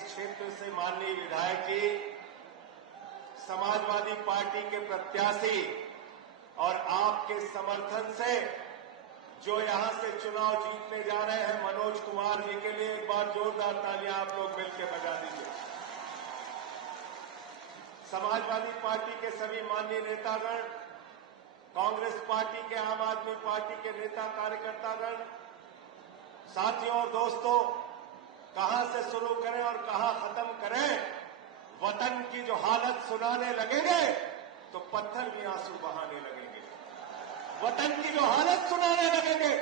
इस क्षेत्र से माननीय विधायक जी समाजवादी पार्टी के प्रत्याशी और आपके समर्थन से जो यहां से चुनाव जीतने जा रहे हैं मनोज कुमार जी के लिए एक बार जोरदार तालियां आप लोग मिलकर बजा दीजिए। समाजवादी पार्टी के सभी माननीय नेतागण, कांग्रेस पार्टी के, आम आदमी पार्टी के नेता कार्यकर्तागण, साथियों और दोस्तों, कहां से शुरू करें और कहां खत्म करें? वतन की जो हालत सुनाने लगेंगे तो पत्थर भी आंसू बहाने लगेंगे। वतन की जो हालत सुनाने लगेंगे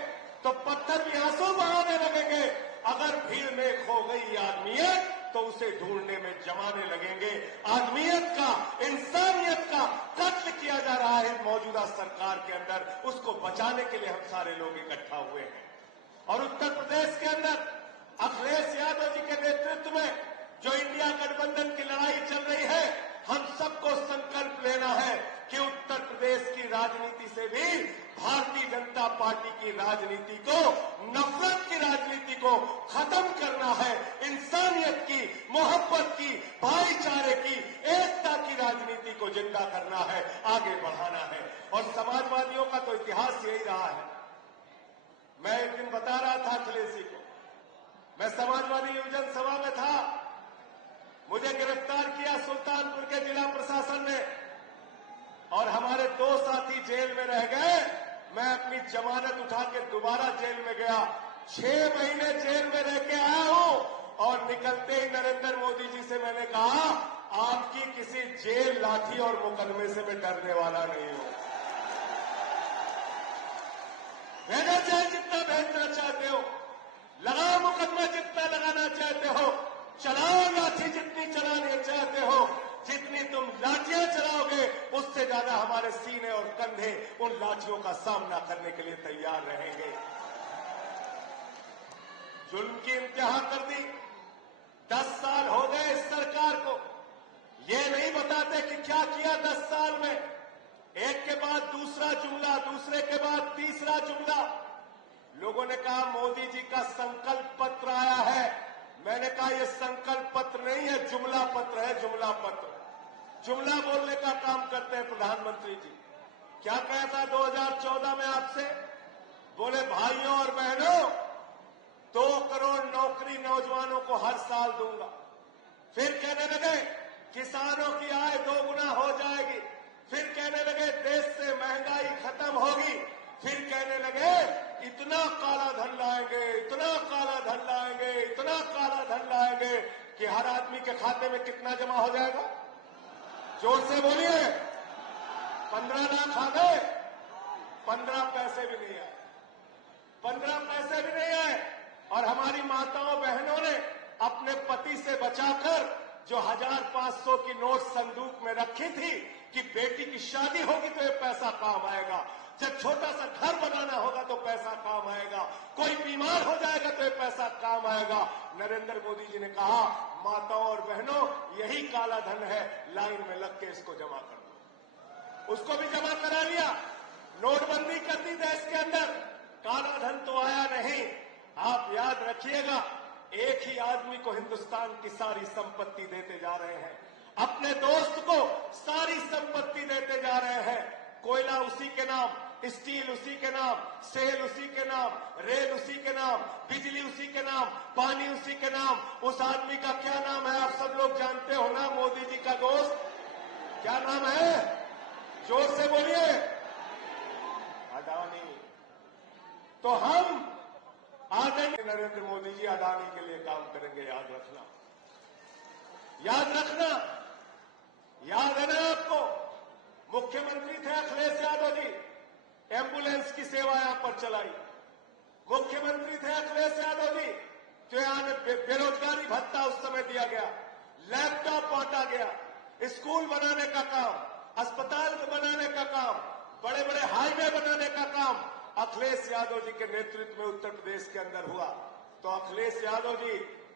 तो पत्थर भी आंसू बहाने लगेंगे। अगर भीड़ में खो गई आदमियत तो उसे ढूंढने में जमाने लगेंगे। आदमियत का, इंसानियत का कत्ल किया जा रहा है मौजूदा सरकार के अंदर, उसको बचाने के लिए हम सारे लोग इकट्ठा हुए हैं। और उत्तर प्रदेश के अंदर अखिलेश यादव जी के नेतृत्व में जो इंडिया गठबंधन की लड़ाई चल रही है, हम सबको संकल्प लेना है कि उत्तर प्रदेश की राजनीति से भी भारतीय जनता पार्टी की राजनीति को, नफरत की राजनीति को खत्म करना है। इंसानियत की, मोहब्बत की, भाईचारे की, एकता की राजनीति को जिंदा करना है, आगे बढ़ाना है। और समाजवादियों का तो इतिहास यही रहा है। मैं एक दिन बता रहा था अखिलेश जी को, मैं समाजवादी युवजन सभा में था, मुझे गिरफ्तार किया सुल्तानपुर के जिला प्रशासन ने और हमारे 2 साथी जेल में रह गए। मैं अपनी जमानत उठा के दोबारा जेल में गया। 6 महीने जेल में रह के आया हूं और निकलते ही नरेंद्र मोदी जी से मैंने कहा, आपकी किसी जेल, लाठी और मुकदमे से मैं डरने वाला नहीं हूं। भेजना चाहे जितना भेजना चाहते हो, लगाओ मुकदमा जितना लगाना चाहते हो, चलाओ लाठी जितनी चलानी चाहते हो, जितनी तुम लाठियां चलाओगे उससे ज्यादा हमारे सीने और कंधे उन लाठियों का सामना करने के लिए तैयार रहेंगे। जुल्म की इंतहा कर दी। 10 साल हो गए इस सरकार को, ये नहीं बताते कि क्या किया 10 साल में। एक के बाद दूसरा जुमला, दूसरे के बाद तीसरा जुमला। लोगों ने कहा मोदी जी का संकल्प पत्र आया है। मैंने कहा यह संकल्प पत्र नहीं है, जुमला पत्र है, जुमला पत्र। जुमला बोलने का काम करते हैं प्रधानमंत्री जी। क्या कहा था 2014 में आपसे? बोले भाइयों और बहनों 2 करोड़ नौकरी नौजवानों को हर साल दूंगा। फिर कहने लगे किसानों की आय 2 गुना हो जाएगी। फिर कहने लगे देश से महंगाई खत्म होगी। फिर कहने लगे इतना काला धन लाएंगे, इतना काला धन लाएंगे, इतना काला धन लाएंगे कि हर आदमी के खाते में कितना जमा हो जाएगा? जोर से बोलिए। 15 लाख आ गए, 15 पैसे भी नहीं आए, 15 पैसे भी नहीं आए। और हमारी माताओं बहनों ने अपने पति से बचाकर जो 1500 की नोट संदूक में रखी थी कि बेटी की शादी होगी तो ये पैसा काम आएगा, जब छोटा सा घर बनाना होगा तो पैसा काम आएगा, कोई बीमार हो जाएगा तो ये पैसा काम आएगा। नरेंद्र मोदी जी ने कहा माताओं और बहनों यही काला धन है, लाइन में लग के इसको जमा कर दो। उसको भी जमा करा लिया। नोटबंदी कर दी देश के अंदर, काला धन तो आया नहीं। आप याद रखिएगा, एक ही आदमी को हिंदुस्तान की सारी संपत्ति देते जा रहे हैं, अपने दोस्त को सारी संपत्ति देते जा रहे हैं। कोयला उसी के नाम, स्टील उसी के नाम, सेल उसी के नाम, रेल उसी के नाम, बिजली उसी के नाम, पानी उसी के नाम। उस आदमी का क्या नाम है आप सब लोग जानते हो ना? मोदी जी का दोस्त क्या नाम है? जोर से बोलिए। अडानी। तो हम आदरणीय नरेंद्र मोदी जी अडानी के लिए काम करेंगे, याद रखना, याद रखना। याद है ना आपको? मुख्यमंत्री थे अखिलेश यादव जी, एम्बुलेंस की सेवा यहां पर चलाई। मुख्यमंत्री थे अखिलेश यादव जी, जो यहां बेरोजगारी भत्ता उस समय दिया गया, लैपटॉप बांटा गया, स्कूल बनाने का काम, अस्पताल बनाने का काम, बड़े बड़े हाईवे बनाने का काम अखिलेश यादव जी के नेतृत्व में उत्तर प्रदेश के अंदर हुआ। तो अखिलेश यादव जी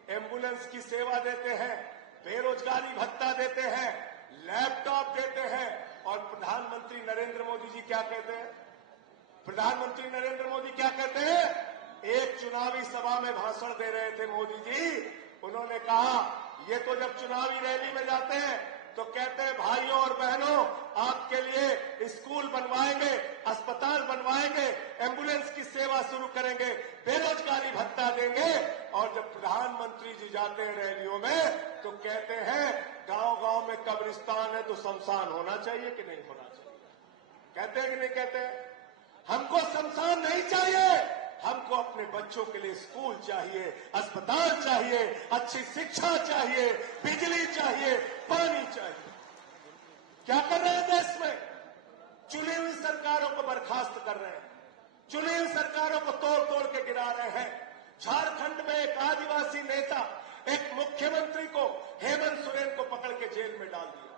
एम्बुलेंस की सेवा देते हैं, बेरोजगारी भत्ता देते हैं, लैपटॉप देते हैं। और प्रधानमंत्री नरेंद्र मोदी जी क्या कहते हैं? प्रधानमंत्री नरेंद्र मोदी क्या कहते हैं? एक चुनावी सभा में भाषण दे रहे थे मोदी जी, उन्होंने कहा ये तो जब चुनावी रैली में जाते हैं तो कहते हैं भाइयों और बहनों आपके लिए स्कूल बनवाएंगे, अस्पताल बनवाएंगे, एम्बुलेंस की सेवा शुरू करेंगे, बेरोजगारी भत्ता देंगे। और जब प्रधानमंत्री जी जाते हैं रैलियों में तो कहते हैं गांव-गांव में कब्रिस्तान है तो शमशान होना चाहिए कि नहीं होना चाहिए। कहते हैं कि नहीं कहते हैं? हमको शमशान नहीं चाहिए, हमको अपने बच्चों के लिए स्कूल चाहिए, अस्पताल चाहिए, अच्छी शिक्षा चाहिए, बिजली चाहिए, पानी चाहिए। क्या कर रहे हैं देश में? चुनी हुई सरकारों को बर्खास्त कर रहे हैं, चुनी हुई सरकारों को तोड़ तोड़ के गिरा रहे हैं। झारखंड में एक आदिवासी नेता, एक मुख्यमंत्री को, हेमंत सोरेन को पकड़ के जेल में डाल दिया।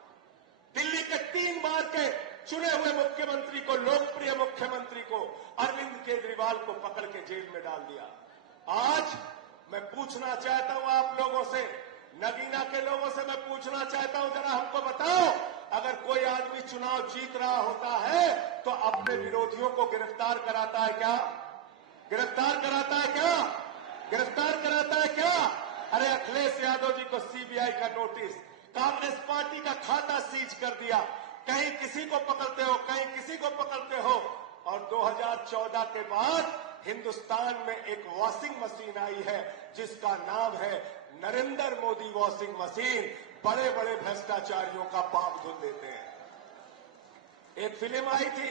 दिल्ली के 3 बार के चुने हुए मुख्यमंत्री को, लोकप्रिय मुख्यमंत्री को, अरविंद केजरीवाल को पकड़ के जेल में डाल दिया। आज मैं पूछना चाहता हूं आप लोगों से, नगीना के लोगों से मैं पूछना चाहता हूं, जरा हमको बताओ, अगर कोई आदमी चुनाव जीत रहा होता है तो अपने विरोधियों को गिरफ्तार कराता है क्या? गिरफ्तार कराता है क्या? गिरफ्तार कराता है क्या? अरे अखिलेश यादव जी को सीबीआई का नोटिस, कांग्रेस पार्टी का खाता सीज कर दिया, कहीं किसी को पकड़ते हो, कहीं किसी को पकड़ते हो। और 2014 के बाद हिंदुस्तान में एक वॉशिंग मशीन आई है जिसका नाम है नरेंद्र मोदी वॉशिंग मशीन। बड़े बड़े भ्रष्टाचारियों का पाप धुल देते हैं। एक फिल्म आई थी,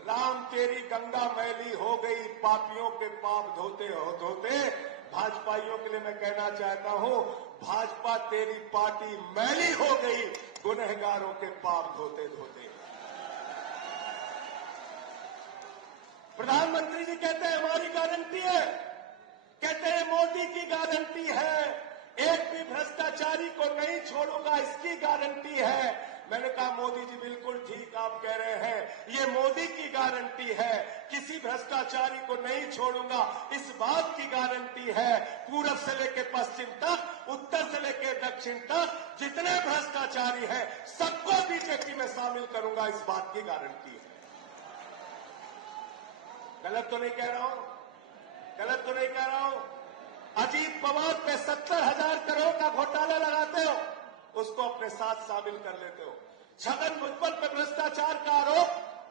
राम तेरी गंगा मैली हो गई, पापियों के पाप धोते हो धोते। भाजपाइयों के लिए मैं कहना चाहता हूं, भाजपा तेरी पार्टी मैली हो गई, गुनहगारों के पाप धोते धोते। प्रधानमंत्री जी कहते हैं हमारी गारंटी है, कहते हैं मोदी की गारंटी है, एक भी भ्रष्टाचारी को नहीं छोड़ूंगा, इसकी गारंटी है। मैंने कहा मोदी जी बिल्कुल ठीक आप कह रहे हैं, ये मोदी की गारंटी है, किसी भ्रष्टाचारी को नहीं छोड़ूंगा, इस बात की गारंटी है। पूरब से लेकर पश्चिम तक, उत्तर से लेकर दक्षिण तक जितने भ्रष्टाचारी हैं सबको बीजेपी में शामिल करूंगा, इस बात की गारंटी है। गलत तो नहीं कह रहा हूं? गलत तो नहीं कह रहा हूं? अजीत पवार पे 70,000 करोड़ का घोटाला लगाते हो, उसको अपने साथ शामिल कर लेते हो। छगन भुजबल पे भ्रष्टाचार का आरोप,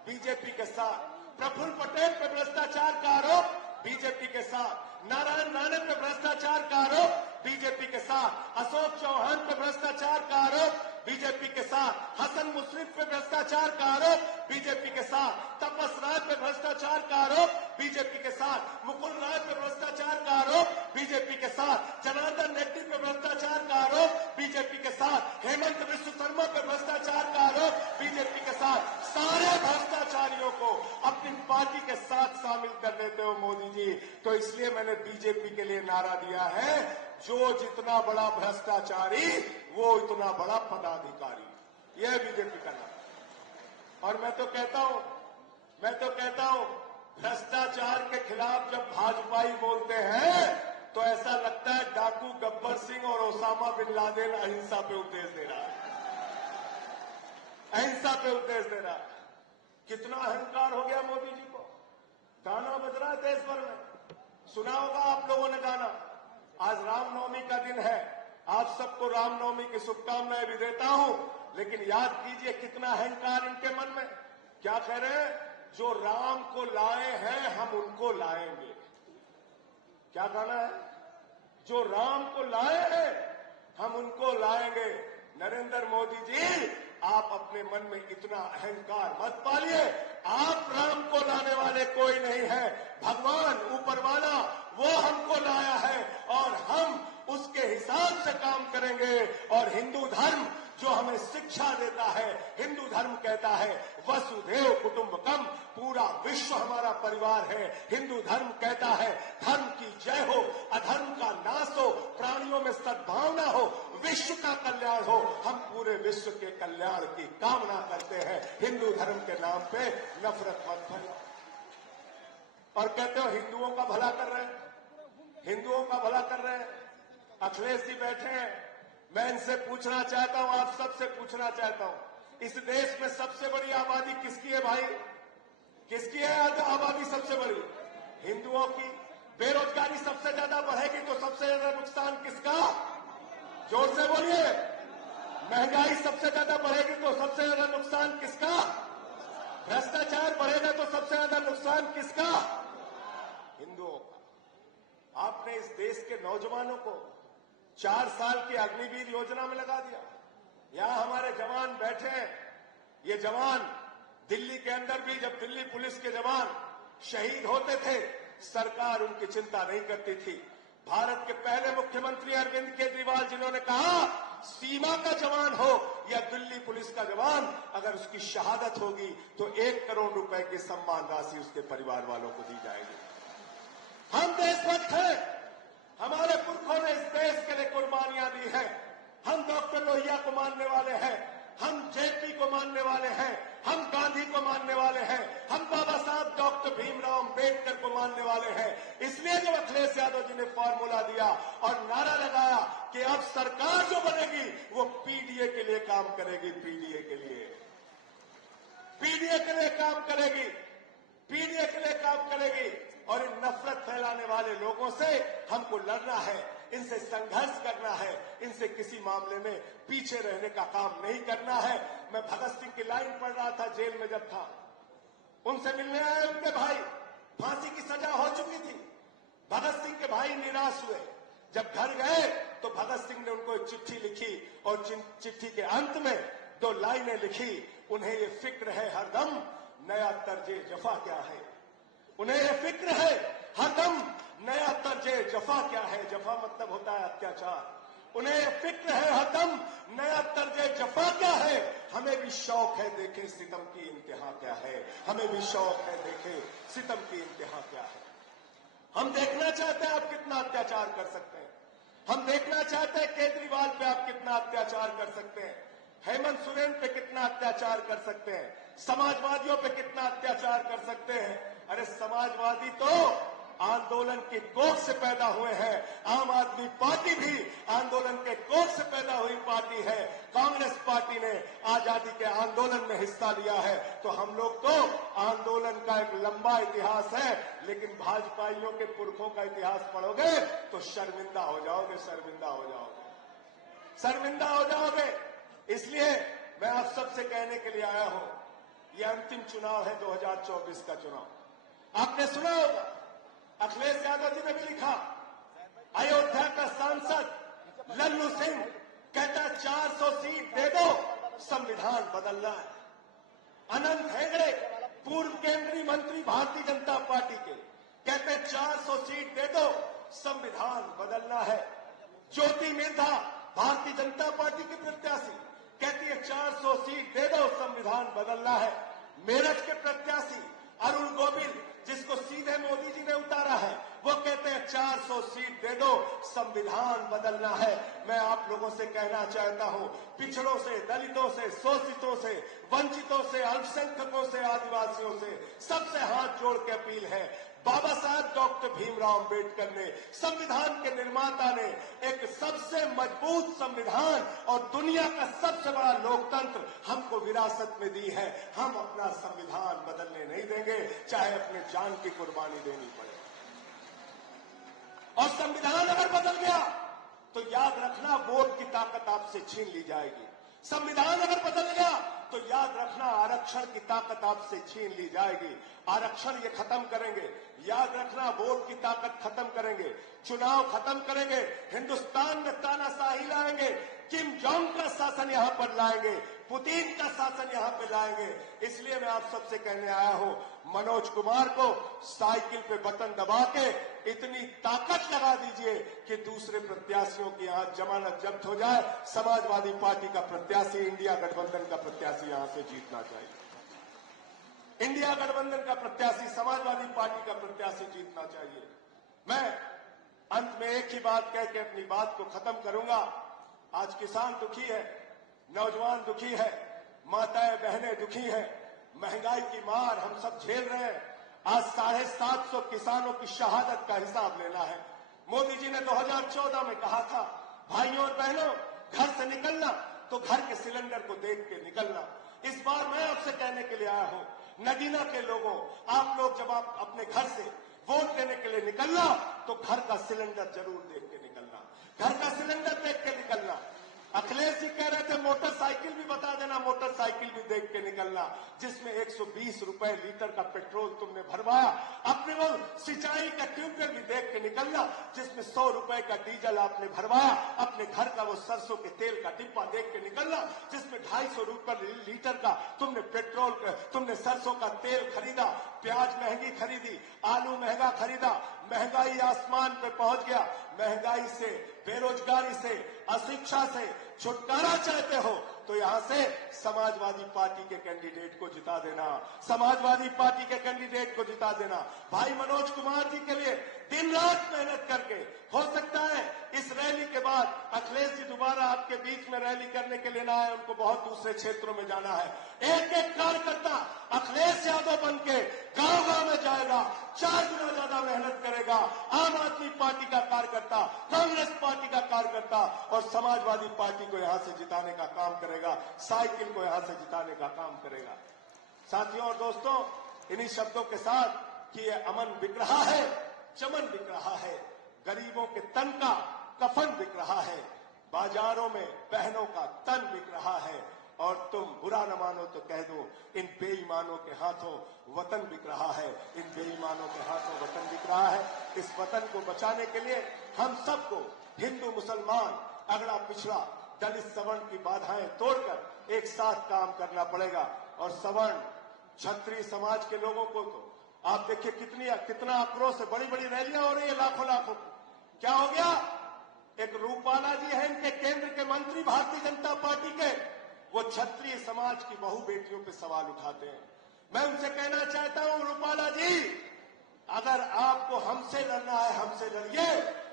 बीजेपी के साथ। प्रफुल्ल पटेल पे भ्रष्टाचार का आरोप, बीजेपी के साथ। नारायण राणे पे भ्रष्टाचार का आरोप, बीजेपी के साथ। अशोक चौहान पे भ्रष्टाचार का आरोप, बीजेपी के साथ। हसन मुश्रीफ पे भ्रष्टाचार का आरोप, बीजेपी के साथ। तपस राय पे भ्रष्टाचार का आरोप, बीजेपी के साथ। मुकुल राय पे भ्रष्टाचार का आरोप, बीजेपी के साथ। जनार्दन रेड्डी पे भ्रष्टाचार का आरोप, बीजेपी के साथ। हेमंत विश्व शर्मा पे भ्रष्टाचार का आरोप, बीजेपी के साथ। सारे भ्रष्टाचारियों को अपनी पार्टी के साथ शामिल कर लेते हो मोदी जी। तो इसलिए मैंने बीजेपी के लिए नारा दिया है, जो जितना बड़ा भ्रष्टाचारी वो इतना बड़ा पदाधिकारी। यह बीजेपी का नाम। और मैं तो कहता हूं भ्रष्टाचार के खिलाफ जब भाजपाई बोलते हैं तो ऐसा लगता है डाकू गब्बर सिंह और ओसामा बिन लादेन अहिंसा पे उपदेश दे रहा है, अहिंसा पे उपदेश दे रहा है। कितना अहंकार हो गया मोदी जी को। गाना बज रहा है देश भर में, सुना होगा आप लोगों ने गाना। आज रामनवमी का दिन है, आप सबको रामनवमी की शुभकामनाएं भी देता हूं, लेकिन याद कीजिए कितना अहंकार इनके मन में। क्या कह रहे हैं? जो राम को लाए हैं हम उनको लाएंगे। क्या गाना है? जो राम को लाए हैं हम उनको लाएंगे। नरेंद्र मोदी जी, आप अपने मन में इतना अहंकार मत पालिए। आप राम को लाने वाले कोई नहीं है, भगवान ऊपर वाला वो हमको लाया है और हम उसके हिसाब से काम करेंगे। और हिंदू धर्म जो हमें शिक्षा देता है, हिंदू धर्म कहता है वसुधैव कुटुंबकम, पूरा विश्व हमारा परिवार है। हिंदू धर्म कहता है धर्म की जय हो, अधर्म का नाश हो, प्राणियों में सद्भावना हो, विश्व का कल्याण हो। हम पूरे विश्व के कल्याण की कामना करते हैं। हिंदू धर्म के नाम पे नफरत मत फैलाओ। और कहते हो हिंदुओं का भला कर रहे हैं, हिंदुओं का भला कर रहे हैं। अखिलेश जी बैठे हैं, मैं इनसे पूछना चाहता हूं, आप सबसे पूछना चाहता हूं, इस देश में सबसे बड़ी आबादी किसकी है भाई? किसकी है आबादी सबसे बड़ी? हिंदुओं की। बेरोजगारी सबसे ज्यादा बढ़ेगी तो सबसे ज्यादा नुकसान किसका? जोर से बोलिए। महंगाई सबसे ज्यादा बढ़ेगी तो सबसे ज्यादा नुकसान किसका? भ्रष्टाचार बढ़ेगा तो सबसे ज्यादा नुकसान किसका? हिंदुओं का। आपने इस देश के नौजवानों को 4 साल की अग्निवीर योजना में लगा दिया। यहां हमारे जवान बैठे हैं। ये जवान दिल्ली के अंदर भी जब दिल्ली पुलिस के जवान शहीद होते थे, सरकार उनकी चिंता नहीं करती थी। भारत के पहले मुख्यमंत्री अरविंद केजरीवाल जिन्होंने कहा सीमा का जवान हो या दिल्ली पुलिस का जवान, अगर उसकी शहादत होगी तो 1 करोड़ रुपए की सम्मान राशि उसके परिवार वालों को दी जाएगी। हम देशभक्त हैं। हमारे पुरखों ने इस देश के लिए कुर्बानियां दी हैं। हम डॉक्टर लोहिया को मानने वाले हैं, हम जेपी को मानने वाले हैं, हम गांधी को मानने वाले हैं, हम बाबा साहब डॉक्टर भीमराव अंबेडकर को मानने वाले हैं। इसलिए जब अखिलेश यादव जी ने फॉर्मूला दिया और नारा लगाया कि अब सरकार जो बनेगी वो पीडीए के लिए काम करेगी, पीडीए के लिए काम करेगी, पीडीए के लिए काम करेगी। और इन नफरत फैलाने वाले लोगों से हमको लड़ना है, इनसे संघर्ष करना है, इनसे किसी मामले में पीछे रहने का काम नहीं करना है। मैं भगत सिंह की लाइन पढ़ रहा था जेल में जब था, उनसे मिलने आए उनके भाई, फांसी की सजा हो चुकी थी। भगत सिंह के भाई निराश हुए। जब घर गए तो भगत सिंह ने उनको एक चिट्ठी लिखी और चिट्ठी के अंत में 2 लाइनें लिखी। उन्हें ये फिक्र है हरदम नया तर्जे जफा क्या है। उन्हें यह फिक्र है हरदम नया तर्जे जफा क्या है। जफा मतलब होता है अत्याचार। उन्हें यह फिक्र है हरदम नया तर्जे जफा क्या है। हमें भी शौक है देखें सितम की इंतहा क्या है। हमें भी शौक है देखें सितम की इंतहा क्या है। हम देखना चाहते हैं आप कितना अत्याचार कर सकते हैं। हम देखना चाहते हैं केजरीवाल पे आप कितना अत्याचार कर सकते हैं, हेमंत सोरेन पे कितना अत्याचार कर सकते हैं, समाजवादियों पे कितना अत्याचार कर सकते हैं। अरे समाजवादी तो आंदोलन की कोख से पैदा हुए हैं। आम आदमी पार्टी भी आंदोलन के कोख से पैदा हुई पार्टी है। कांग्रेस पार्टी ने आजादी के आंदोलन में हिस्सा लिया है। तो हम लोग तो आंदोलन का एक लंबा इतिहास है, लेकिन भाजपाइयों के पुरखों का इतिहास पढ़ोगे तो शर्मिंदा हो जाओगे, शर्मिंदा हो जाओगे, शर्मिंदा हो जाओगे। इसलिए मैं आप सबसे कहने के लिए आया हूं, ये अंतिम चुनाव है 2024 का चुनाव। आपने सुना होगा अखिलेश यादव जी ने भी लिखा, अयोध्या का सांसद लल्लू सिंह कहता 400 सीट दे दो, संविधान बदलना है। अनंत हेगड़े पूर्व केंद्रीय मंत्री भारतीय जनता पार्टी के कहते 400 सीट दे दो, संविधान बदलना है। ज्योति मिर्धा भारतीय जनता पार्टी की प्रत्याशी कहती है 400 सीट दे दो, संविधान बदलना है। मेरठ के प्रत्याशी अरुण गोविल, जिसको सीधे मोदी जी ने उतारा है, वो कहते हैं 400 सीट दे दो, संविधान बदलना है। मैं आप लोगों से कहना चाहता हूं, पिछड़ों से, दलितों से, शोषितों से, वंचितों से, अल्पसंख्यकों से, आदिवासियों से, सबसे हाथ जोड़ के अपील है, बाबा साहब डॉक्टर भीमराव अंबेडकर ने, संविधान के निर्माता ने एक सबसे मजबूत संविधान और दुनिया का सबसे बड़ा लोकतंत्र हमको विरासत में दी है। हम अपना संविधान बदलने नहीं देंगे, चाहे अपने जान की कुर्बानी देनी पड़े। और संविधान अगर बदल गया तो याद रखना वोट की ताकत आपसे छीन ली जाएगी। संविधान अगर बदल गया तो याद रखना आरक्षण की ताकत आपसे छीन ली जाएगी। आरक्षण ये खत्म करेंगे, याद रखना वोट की ताकत खत्म करेंगे, चुनाव खत्म करेंगे, हिंदुस्तान में तानाशाही लाएंगे, किम जोंग का शासन यहां पर लाएंगे, पुतिन का शासन यहां पे लाएंगे। इसलिए मैं आप सबसे कहने आया हूं, मनोज कुमार को साइकिल पे बटन दबा के इतनी ताकत लगा दीजिए कि दूसरे प्रत्याशियों की यहां जमानत जब्त हो जाए। समाजवादी पार्टी का प्रत्याशी, इंडिया गठबंधन का प्रत्याशी यहां से जीतना चाहिए। इंडिया गठबंधन का प्रत्याशी, समाजवादी पार्टी का प्रत्याशी जीतना चाहिए। मैं अंत में एक ही बात कह के अपनी बात को खत्म करूंगा। आज किसान दुखी है, नौजवान दुखी है, माताएं बहनें दुखी हैं, महंगाई की मार हम सब झेल रहे हैं। आज 750 किसानों की शहादत का हिसाब लेना है। मोदी जी ने 2014 में कहा था, भाइयों और बहनों, घर से निकलना तो घर के सिलेंडर को देख के निकलना। इस बार मैं आपसे कहने के लिए आया हूं, नगीना के लोगों, आप लोग जब आप अपने घर से वोट देने के लिए निकलना तो घर का सिलेंडर जरूर देख के निकलना, घर का सिलेंडर देख के निकलना। देख के निकलना, जिसमें 120 रुपए लीटर का पेट्रोल तुमने भरवाया। अपने वो सिंचाई का ट्यूबवेल भी देख के निकलना, जिसमें 100 रुपए का डीजल आपने भरवाया। अपने घर का वो सरसों के तेल का डिब्बा देख के निकलना, जिसमें 250 रुपए लीटर का तुमने सरसों का तेल खरीदा। प्याज महंगी खरीदी, आलू महंगा खरीदा। महंगाई आसमान पे पहुंच गया। महंगाई से, बेरोजगारी से, अशिक्षा से छुटकारा चाहते हो तो यहां से समाजवादी पार्टी के कैंडिडेट को जिता देना, समाजवादी पार्टी के कैंडिडेट को जिता देना। भाई मनोज कुमार जी के लिए दिन रात मेहनत करके, हो सकता है इस रैली के बाद अखिलेश जी दोबारा आपके बीच में रैली करने के लिए ना आए, उनको बहुत दूसरे क्षेत्रों में जाना है। एक एक कार्यकर्ता अखिलेश यादव बन के गांव गांव में जाएगा, 4 गुना ज्यादा मेहनत करेगा। आम आदमी पार्टी का कार्यकर्ता, कांग्रेस पार्टी का कार्यकर्ता और समाजवादी पार्टी को यहां से जिताने का काम करेगा, साइकिल को यहां से जिताने का काम करेगा। साथियों और दोस्तों, इन्हीं शब्दों के साथ कि ये अमन बिक रहा है, चमन बिक रहा है, गरीबों के तन का कफन बिक रहा है, बाजारों में बहनों का तन बिक रहा है, और तुम बुरा न मानो तो कह दो, इन बेईमानों के हाथों वतन बिक रहा है, इन बेईमानों के हाथों वतन बिक रहा है। इस वतन को बचाने के लिए हम सबको, हिंदू मुसलमान, अगड़ा पिछड़ा, दलित सवर्ण की बाधाएं तोड़कर एक साथ काम करना पड़ेगा। और सवर्ण क्षत्रिय समाज के लोगों को तो आप देखिए कितना आक्रोश है, बड़ी बड़ी रैलियां हो रही है, लाखों लाखों। क्या हो गया? एक रूपाला जी है इनके केंद्र के मंत्री भारतीय जनता पार्टी के, वो क्षत्रिय समाज की बहु बेटियों पे सवाल उठाते हैं। मैं उनसे कहना चाहता हूं, रूपाला जी, अगर आपको हमसे लड़ना है, हमसे लड़िए।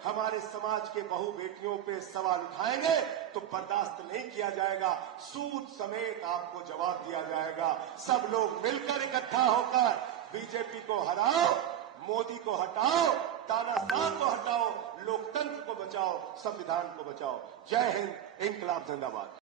हमारे समाज के बहु बेटियों पे सवाल उठाएंगे तो बर्दाश्त नहीं किया जाएगा, सूद समेत आपको जवाब दिया जाएगा। सब लोग मिलकर इकट्ठा होकर बीजेपी को हराओ, मोदी को हटाओ, तानाशाह को हटाओ, लोकतंत्र को बचाओ, संविधान को बचाओ। जय हिंद, इंकलाब जिंदाबाद।